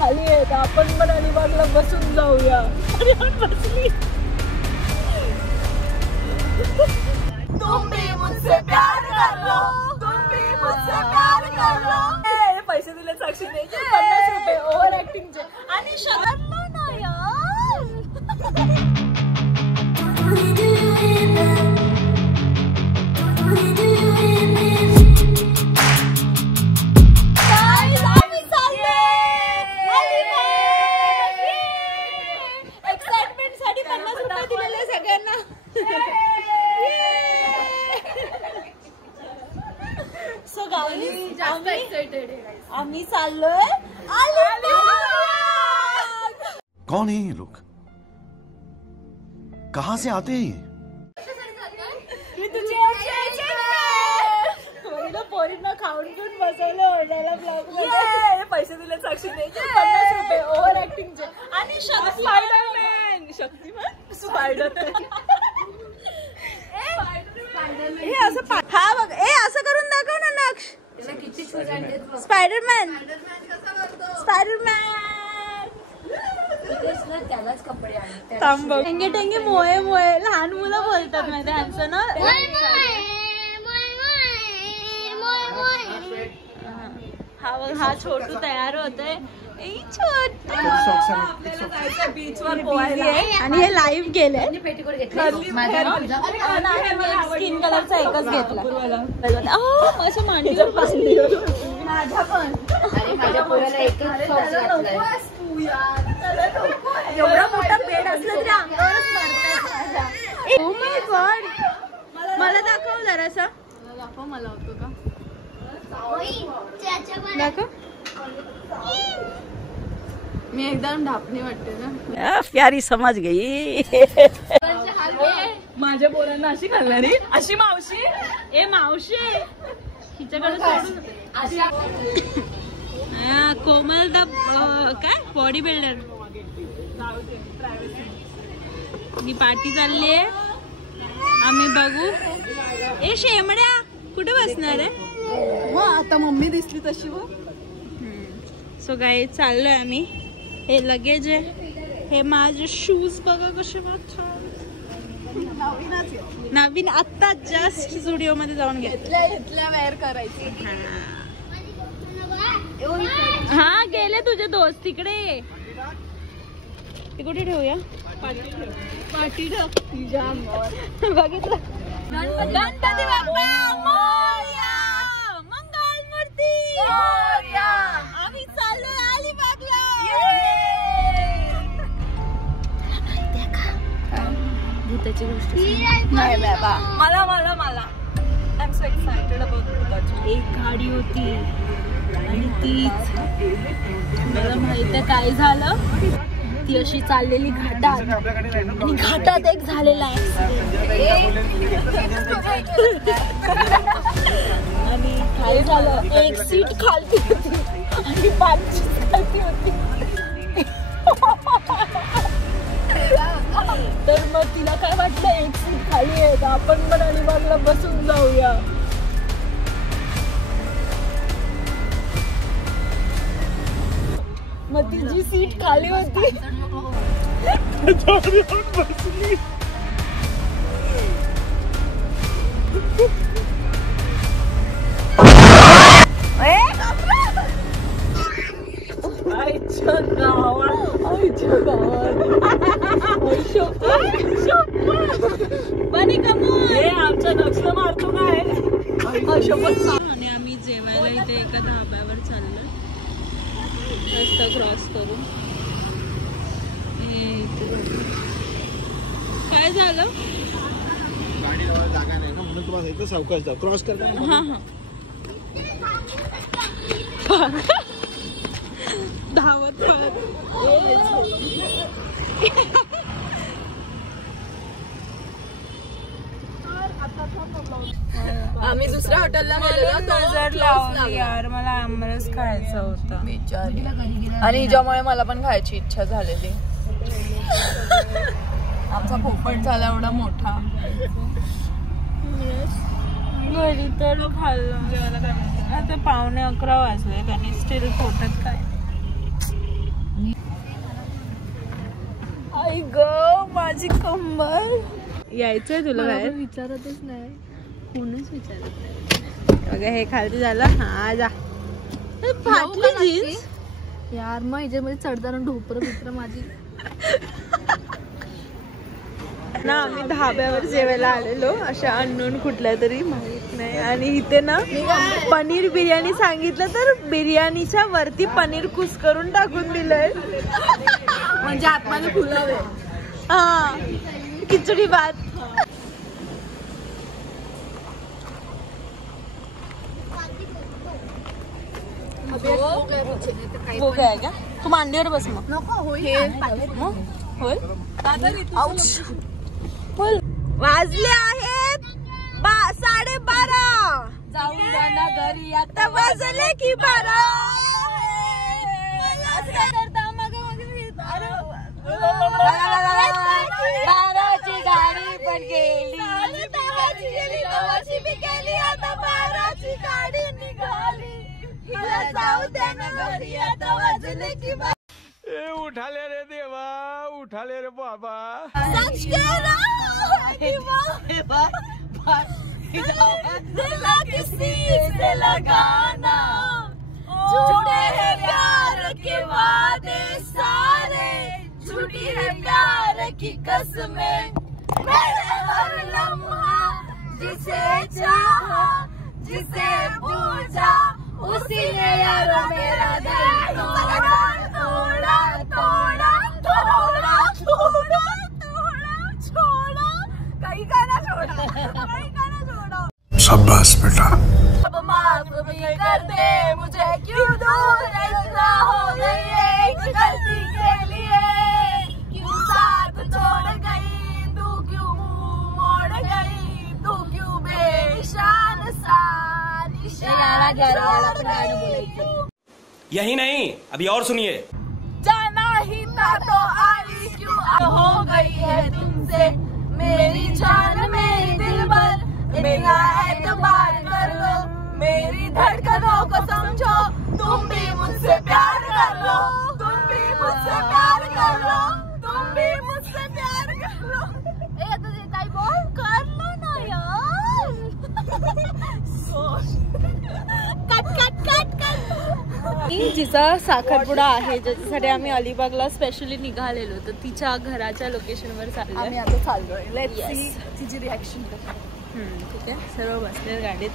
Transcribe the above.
खाली आहेत, आपण पण अलिबागला बसून जाऊया. आणि आपण बसली. तुम भी मुझसे प्यार कर लो, तुम भी मुझसे प्यार कर लो. पैसे दिले साक्षीने 50 रुपये ओव्हर ऍक्टिंगचे. आणि शरमलो ना यार. एक्साइटमेंट साठी 50 रुपये दिलेले सगळ्यांना. सो गाईज आम्ही चाललोय अलिबाग. कौन है ये लोग, कहाँ से आते हैं? पोरींना खाऊन घेऊन बसवलं ओरडायला ब्लॉग मध्ये. पैसे दिले साक्षीने 50 रुपये ओव्हर ऍक्टिंगचे. आणि स्पायडरमॅन, शक्तिमान, स्पायडरमॅन. हे असं हा बघ, ए असं करून दाखव ना नक्ष. Spiderman, Spiderman. त्यालाच कपडे आणले. टेंगे टेंगे मोये मोये लहान मुलं बोलतात माहिती ह्यांचं ना. हा बघ, हा छोटू तयार होतोय. बीचवर पोहायला. आणि हे लाईव्ह गेले. स्किन कलरचा एकच घेतला. माझ्या मांडीवर बसली. माझ्या पण. माझ्या पोराला एकच सॉक्स घातलाय. एवढा मोठा बेड असलं तरी अंगावरच मारतात. ओ माय गॉड, मला दाखव जरासा. दाखव, मला होतो का दाखव. मी एकदम ढापणी वाटते ना. प्यारी समज गई. माझ्या पोरांना अशी घालणारी, अशी मावशी. ए मावशी, हिच्याकडे सोडून. कोमल द काय बॉडी बिल्डर. ही पार्टी चालली आहे, आम्ही बघू. ए शेमड्या कुठे बसणार आहे? आता मम्मी दिसली तशी. व सो गाई चाललोय आम्ही. हे लगेज आहे, हे माझे शूज बघा कसे नवीन आत्ता जस्ट स्टुडिओ मध्ये जाऊन घेतल्या वेअर करायचे. हा गेले तुझे दोस्त तिकडे. ते कुठे ठेवूया? पाठी ठेव. बघितलं. गणपती बाप्पा मोरया, मंगल मूर्ती मोरया. आम्ही चाललोय अलिबागला. भूताची गोष्ट नाही बाबा. मला मला मला I am so excited about भूताची. एक गाडी होती आणि तीच मला माहित आहे काय झालं. ती अशी चाललेली घाटात आणि घाटात एक झालेला आणि काय झालं, एक सीट खालती होती आणि 5 खालती होती. तर मग तिला काय वाटलं, एक सीट खाली आहे, आपण पण अलिबागला बसून जाऊया. मग ती जी सीट खाली होती बसली. आमच्या नक्षल मारतो काय. आणि आम्ही जेवायला इथे एका धाब्यावर चाललो रस्ता क्रॉस करून. काय झालं, जागा नाही ना म्हणून तुम्हाला इथे सावकाश जाऊ क्रॉस करता. हा हा धावत आम्ही दुसऱ्या हॉटेलला गेलो. यार मला आमरस खायचं होतं बिचारी, आणि हिच्यामुळे मला पण खायची इच्छा झालेली. आमचा पोपट झाला एवढा मोठा. घरी तर खाल्लं. आता 11:15 वाजले आणि स्टील पोटात काय. माझी कंबर. यायचंय तुला बाहेर? विचारतच नाही, कोणच विचारत नाही. बघा हे खालती झालं. हा जा. फाटली जीन्स यार, मग याच्यामध्ये चढताना ढोपर बिपर माझी ना. आम्ही धाब्यावर जेवायला आलेलो, अशा अननोन कुठल्या तरी माहित नाही. आणि इथे ना पनीर बिर्याणी सांगितलं तर बिर्याणीच्या वरती पनीर कुस करून टाकून दिलंय. म्हणजे आतमध्ये फुलावे. हा, खिचडी भात. हो काय का तू मांडीवर बस मग. नको होईल. होईल. वाजले आहेत 12:30. जाऊन द्या घरी, आता वाजले की 12. बाराची गाडी पण गेली, आता 12ची गाडी निघाली. जाऊ द्या ना घरी, आता वाजले की 12. उठाले रे देवा, उठाले रे बाबा. किसी से लगाना, झूठे हैं प्यार के वादे सारे, झूठी है प्यार की कसमें. मेरे हर लम्हा जिसे चाहा, जिसे पूछा, उसी ने यार मेरा दिल तोड़ा तोड़ा तोड़ा तोड़ा तोड़ा तोड़ा छोड़ा. कहीं का ना छोड़ा, कहीं का ना छोड़ा. शाबाश बेटा. अब माफ भी कर दे मुझे, क्यों दूर इतना हो गई एक गलती के लिए. क्यों साथ छोड़ गई तू, क्यों मुंह मोड़ गई तू, क्यों बेनिशान सा निशान छोड़ गई. यही नहीं, अभी और सुनिए. जाना ही था तो आई क्यों हो गई है तुमसे मेरी जान मेरी दिलबर. मेरा एतबार कर लो, मेरी धड़कनों को समझो. तुम भी मुझसे प्यार कर लो, तुम भी मुझसे प्यार कर लो, तुम भी मुझसे प्यार कर लो. ए तुझे ताई बोल कर लो ना यार. Cut cut cut cut. जिचा साखरपुडा आहे, ज्याच्यासाठी आम्ही अलिबागला स्पेशली निघालेलो, तर तिच्या घराच्या लोकेशनवर चाललोय. आम्ही आता चाललोय. लेट्स सी तिची रिॲक्शन कशी. ठीक आहे, सर्व बसले गाडीत.